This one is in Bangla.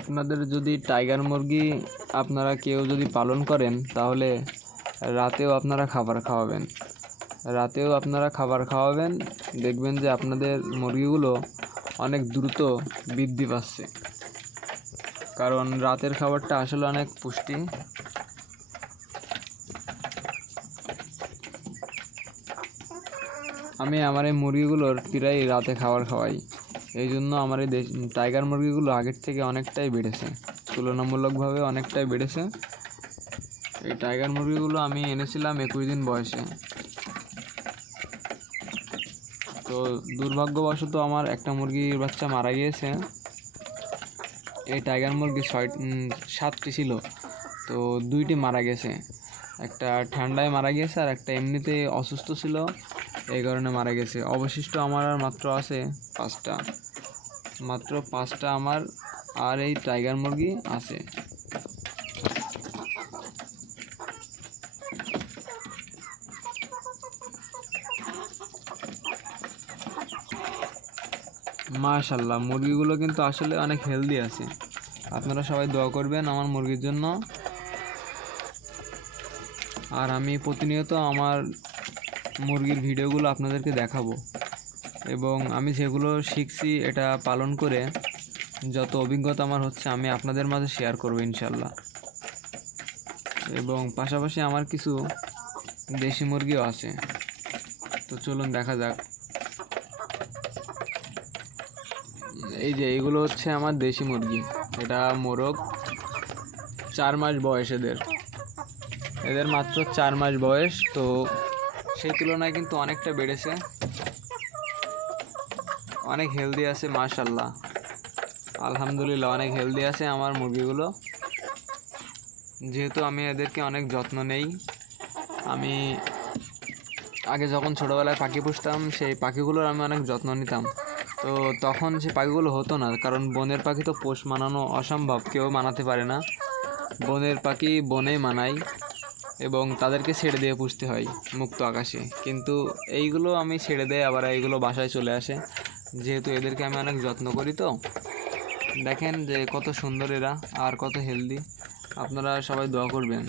আপনাদের যদি টাইগার মুরগি আপনারা কেউ যদি পালন করেন তাহলে রাতেও আপনারা খাবার খাওয়াবেন, দেখবেন যে আপনাদের মুরগিগুলো অনেক দ্রুত বৃদ্ধি পাচ্ছে, কারণ রাতের খাবারটা আসলে অনেক পুষ্টি। আমি আমার এই মুরগিগুলোর প্রায় রাতে খাবার খাওয়াই, এই জন্য আমার এই টাইগার মুরগিগুলো আগের থেকে অনেকটাই বেড়েছে, তুলনামূলকভাবে অনেকটাই বেড়েছে। এই টাইগার মুরগিগুলো আমি এনেছিলাম 21 দিন বয়সে। তো দুর্ভাগ্যবশত আমার একটা মুরগির বাচ্চা মারা গিয়েছে। এই টাইগার মুরগি 7টি ছিল, তো 2টি মারা গেছে। একটা ঠান্ডায় মারা গিয়েছে আর একটা এমনিতে অসুস্থ ছিল, এই কারণে মারা গেছে। অবশিষ্ট আমার আর মাত্র আছে 5টা আমার আর এই টাইগার মুরগি আছে। মাশাআল্লাহ, মুরগিগুলো কিন্তু আসলে অনেক হেলদি আছে। আপনারা সবাই দোয়া করবেন আমার মুরগির জন্য। আর আমি প্রতিনিয়ত আমার মুরগির ভিডিওগুলো আপনাদেরকে দেখাবো, এবং আমি যেগুলো শিখছি এটা পালন করে যত অভিজ্ঞতা আমার হচ্ছে আমি আপনাদের মাঝে শেয়ার করব ইনশাল্লাহ। এবং পাশাপাশি আমার কিছু দেশি মুরগিও আছে, তো চলুন দেখা যাক। এই যে এগুলো হচ্ছে আমার দেশি মুরগি, এটা মোরগ। 4 মাস বয়স এদের মাত্র 4 মাস বয়স, তো সেই তুলনায় কিন্তু অনেকটা বেড়েছে, অনেক হেলদি আছে মাশাআল্লাহ, আলহামদুলিল্লাহ অনেক হেলদি আছে আমার মুরগিগুলো। যেহেতু আমি এদেরকে অনেক যত্ন নেই, আমি আগে যখন ছোটোবেলায় পাখি পুষতাম সেই পাখিগুলোর আমি অনেক যত্ন নিতাম, তো তখন সে পাখিগুলো হতো না, কারণ বনের পাখি তো পোষ মানানো অসম্ভব, কেউ মানাতে পারে না। বনের পাখি বনেই মানাই এবং তাদেরকে ছেড়ে দিয়ে পুষতে হয় মুক্ত আকাশে, কিন্তু এইগুলো আমি ছেড়ে দেয় আবার এইগুলো বাসায় চলে আসে, যেহেতু এদেরকে আমি অনেক যত্ন করি। তো দেখেন যে কত সুন্দর এরা আর কত হেলদি। আপনারা সবাই দোয়া করবেন।